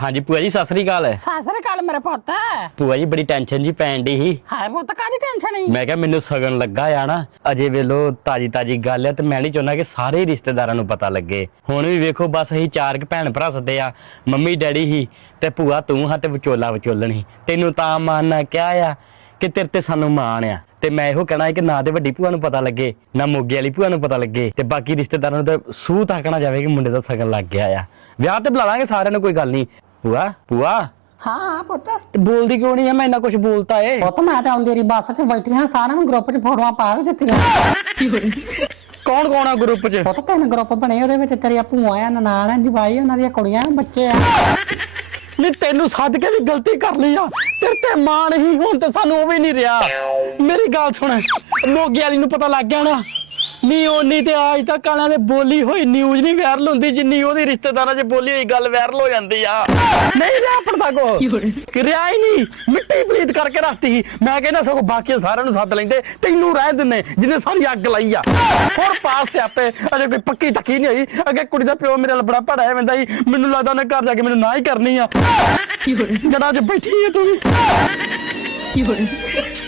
ਹਾਂਜੀ ਪੂਆ ਜੀ ਸਤਿ ਸ੍ਰੀ ਅਕਾਲ ਸਤਿ ਸ੍ਰੀ ਅਕਾਲ ਮੇਰੇ ਪੁੱਤ ਪੂਆ ਜੀ ਬੜੀ ਟੈਨਸ਼ਨ ਜੀ ਪੈਣ ਦੀ ਸੀ ਹਾਏ ਪੁੱਤ ਕਾਦੀ ਟੈਨਸ਼ਨ ਨਹੀਂ ਮੈਂ ਕਿਹਾ ਮੈਨੂੰ ਸਗਨ ਲੱਗਾ ਆ ਨਾ ਅਜੇ ਵੇਲੋ ਤਾਜੀ ਤਾਜੀ ਗੱਲ ਹੈ ਤੇ ਮੈਂ ਨਹੀਂ ਚਾਹੁੰਦਾ ਕਿ ਸਾਰੇ ਰਿਸ਼ਤੇਦਾਰਾਂ ਨੂੰ ਪਤਾ ਲੱਗੇ ਹੁਣ ਵੀ ਵੇਖੋ ਬਸ ਅਸੀਂ ਚਾਰ ਕ ਭੈਣ ਭਰਾ ਸੱਦੇ ਆ ਮੰਮੀ ਡੈਡੀ ਹੀ ਤੇ ਪੂਆ ਤੂੰ ਹਾਂ ਤੇ ਵਿਚੋਲਾ ਵਿਚੋਲਣੀ ਤੈਨੂੰ ਤਾਂ ਮਾਨਾ ਕਿਹਾ ਆ ਕਿ ਤੇਰੇ ਤੇ ਸਾਨੂੰ ਮਾਣ ਆ ਤੇ ਮੈਂ ਇਹੋ ਕਹਿਣਾ ਕਿ ਨਾ ਦੇ ਵੱਡੀ ਭੂਆ ਨੂੰ ਪਤਾ ਲੱਗੇ ਨਾ ਮੋਗੇ ਵਾਲੀ ਭੂਆ ਨੂੰ ਪਤਾ ਲੱਗੇ ਤੇ ਬਾਕੀ ਰਿਸ਼ਤੇਦਾਰਾਂ ਨੂੰ ਤਾਂ ਸੂਤ ਆਕਣਾ ਜਾਵੇ ਕਿ ਮੁੰਡੇ ਦਾ ਸਗਨ ਲੱਗ ਗਿਆ ਆ ਵਿਆਹ ਤੇ ਬੁਲਾ ਲਾਂਗੇ ਸਾਰਿਆਂ ਨੂੰ ਕੋਈ ਗੱਲ ਨਹੀਂ ਪੂਆ ਪੂਆ ਹਾਂ ਪੁੱਤ ਬੋਲਦੀ ਕਿਉਂ ਨਹੀਂ ਆ ਮੈਂ ਇੰਨਾ ਕੁਝ ਬੋਲਤਾ ਏ ਪੁੱਤ ਮੈਂ ਤਾਂ ਆਉਂਦੀ ਰਹੀ ਬੱਸ 'ਚ ਬੈਠੀ ਹਾਂ ਸਾਰਿਆਂ ਨੂੰ ਗਰੁੱਪ 'ਚ ਫੋਟੋਆਂ ਪਾ ਕੇ ਦਿੱਤੀਆਂ ਕੌਣ ਕੌਣ ਆ ਗਰੁੱਪ 'ਚ ਪੁੱਤ ਤਿੰਨ ਗਰੁੱਪ ਬਣੇ ਉਹਦੇ ਵਿੱਚ ਤੇਰੀ ਭੂਆ ਆ ਨਨਾਣ ਆ ਜਵਾਈ ਉਹਨਾਂ ਦੀਆਂ ਕੁੜੀਆਂ ਆ ਬੱਚੇ ਆ ਨੇ ਤੈਨੂੰ ਸੱਦ ਕੇ ਵੀ ਗਲਤੀ ਕਰ ਲਈ ਆ ਤੇਰੇ ਤੇ ਮਾਣ ਹੀ ਹੁਣ ਤੇ ਸਾਨੂੰ ਉਹ ਵੀ ਨਹੀਂ ਰਿਹਾ ਮੇਰੀ ਗੱਲ ਸੁਣ ਮੋਗੀ ਵਾਲੀ ਨੂੰ ਪਤਾ ਲੱਗ ਗਿਆ ਨਾ ਨਹੀਂ ਉਹਨੀ ਤੇ ਅੱਜ ਤੱਕ ਕਾਲਿਆਂ ਦੇ ਬੋਲੀ ਹੋਈ ਨਿਊਜ਼ ਨਹੀਂ ਵਾਇਰਲ ਹੁੰਦੀ ਜਿੰਨੀ ਉਹਦੀ ਰਿਸ਼ਤੇਦਾਰਾਂ 'ਚ ਬੋਲੀ ਹੋਈ ਗੱਲ ਵਾਇਰਲ ਹੋ ਜਾਂਦੀ ਆ ਨਹੀਂ ਲੈ ਆਪਣ ਬਾਗੋ ਕਿਰਿਆ ਹੀ ਨਹੀਂ ਮਿੱਟੀ ਪਲੀਤ ਕਰਕੇ ਰੱਖਤੀ ਮੈਂ ਕਹਿੰਦਾ ਸਗੋ ਬਾਕੀ ਸਾਰਿਆਂ ਨੂੰ ਸੱਦ ਲੈਂਦੇ ਤੈਨੂੰ ਰਹਿ ਦਿੰਨੇ ਜਿੰਨੇ ਸਾਰੀ ਅੱਗ ਲਾਈ ਆ ਹੋਰ ਪਾਸ ਸਿਆਪੇ ਅਜੇ ਕੋਈ ਪੱਕੀ ਤੱਕੀ ਨਹੀਂ ਹੋਈ ਅਗੇ ਕੁੜੀ ਦਾ ਪਿਓ ਮੇਰੇ ਲਬੜਾ ਭੜਾ ਜਾਂਦਾ ਸੀ ਮੈਨੂੰ ਲੱਗਦਾ ਉਹਨੇ ਘਰ ਜਾ ਕੇ ਮੈਨੂੰ ਨਾ ਹੀ ਕਰਨੀ ਆ ਕੀ ਹੋਇਆ ਜਦਾਂ ਅੱਜ ਬੈਠੀ ਆ ਤੂੰ ਕੀ ਹੋਇਆ